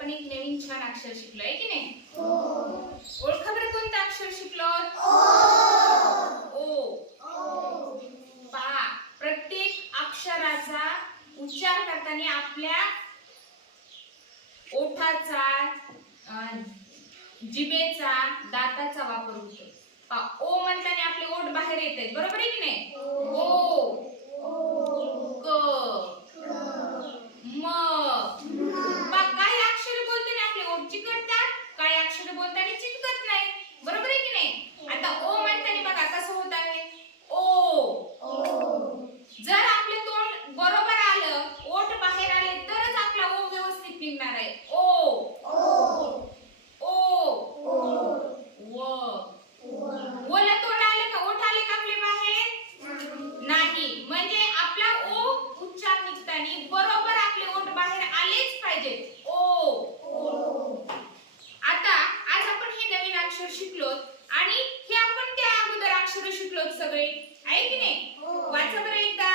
अक्षर शिकलो आहे की नाही? ओळखा बरं कोणतं अक्षर शिकलो ओ. पहा प्रत्येक अक्षराचा उच्चार करताना आपल्या ओठाचा अं, जिभेचा दाताचा वापर होतो. पहा, ओ म्हणताना आपले ओठ बाहेर येत आहेत. बरोबर आहे की नाही? ओ क म पहा, काही अक्षर बोलताना आपले ओठ चिकटतात काही अक्षर बोलताना चिकटत नाही बरोबर आहे की नाही आता ओ म्हणताना बघा कसं होत आहे ओ जर आपले तोंड बरोबर आलं ओठ बाहेर आले तरच आपला ओ व्यवस्थित निघणार आहे ओ ओ व ओला तोंड आले का ओठ आले का आपले बाहेर नाही म्हणजे आपला ओ उच्चार निघताना बरोबर आपले ओठ बाहेर आलेच पाहिजे. ओ आता आज आपण हे नवीन अक्षर शिकलो आणि हे आपण त्या अगोदर अक्षर शिकलोत सगळे. आहे की नाही? वाचा बरं एकदा.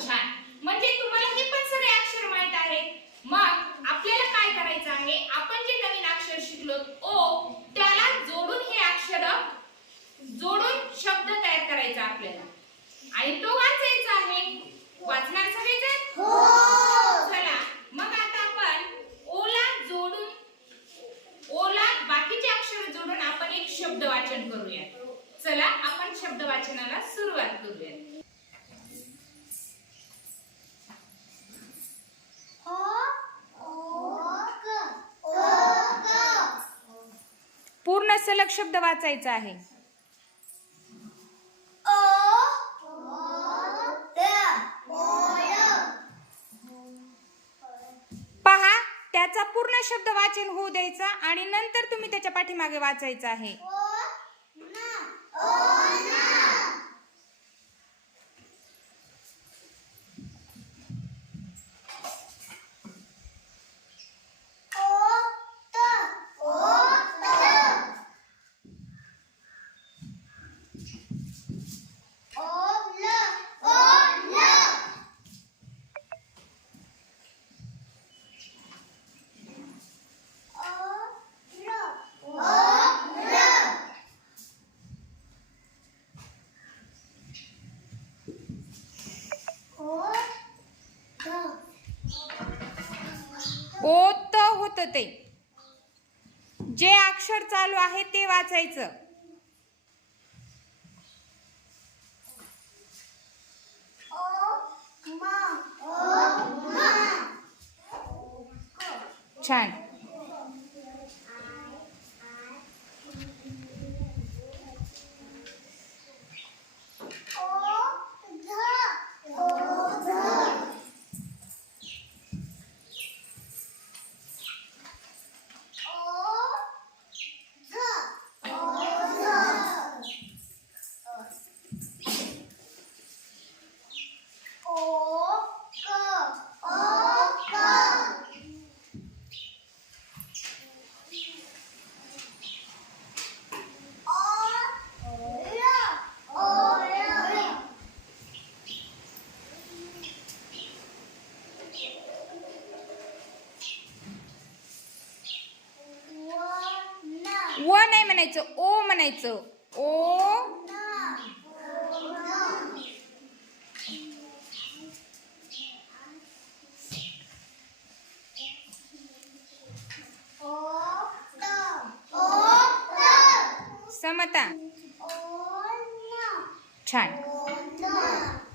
छान. म्हणजे तुम्हाला हे पण सगळे अक्षर मग आपल्याला काय करायचं आहे? आपण जे नवीन अक्षर शिकलो ओ त्याला जोडून हे अक्षर जोडून शब्द तयार करायचा आपल्याला. आणि तो वाचायचा आहे. वाचणार सगळेजण? चला मग आता आपण ओला जोडून ओला बाकीचे अक्षर जोडून आपण एक शब्द वाचन करूया चला आपण शब्द वाचनाला सुरुवात करूया सलग शब्द वाचायचा आहे? पहा त्याचा पूर्ण शब्द वाचन होऊ द्यायचा आणि नंतर तुम्ही त्याच्या पाठीमागे वाचायचं आहे. होतं ते. जे अक्षर चालू आहे ते वाचायचं. छान. म्हणायचं ओ म्हणायचं. ओ. समता. छान.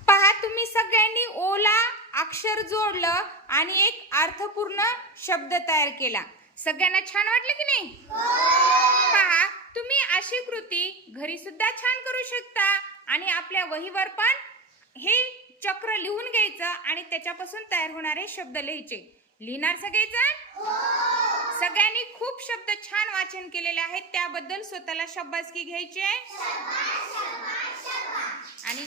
पहा तुम्ही सगळ्यांनी ओला अक्षर जोडलं आणि एक अर्थपूर्ण शब्द तयार केला. सगळ्यांना छान वाटलं की नाही? कृती घरी सुद्धा छान करू शकता. आणि आपल्या वहीवर पण हे चक्र लिहून घ्यायचं आणि त्याच्यापासून तयार होणारे शब्द लिहायचे. लिहिणार सगळेजण? सगळ्यांनी खूप शब्द छान वाचन केलेले आहेत. त्याबद्दल स्वतःला शब्बासकी घ्यायची आहे. आणि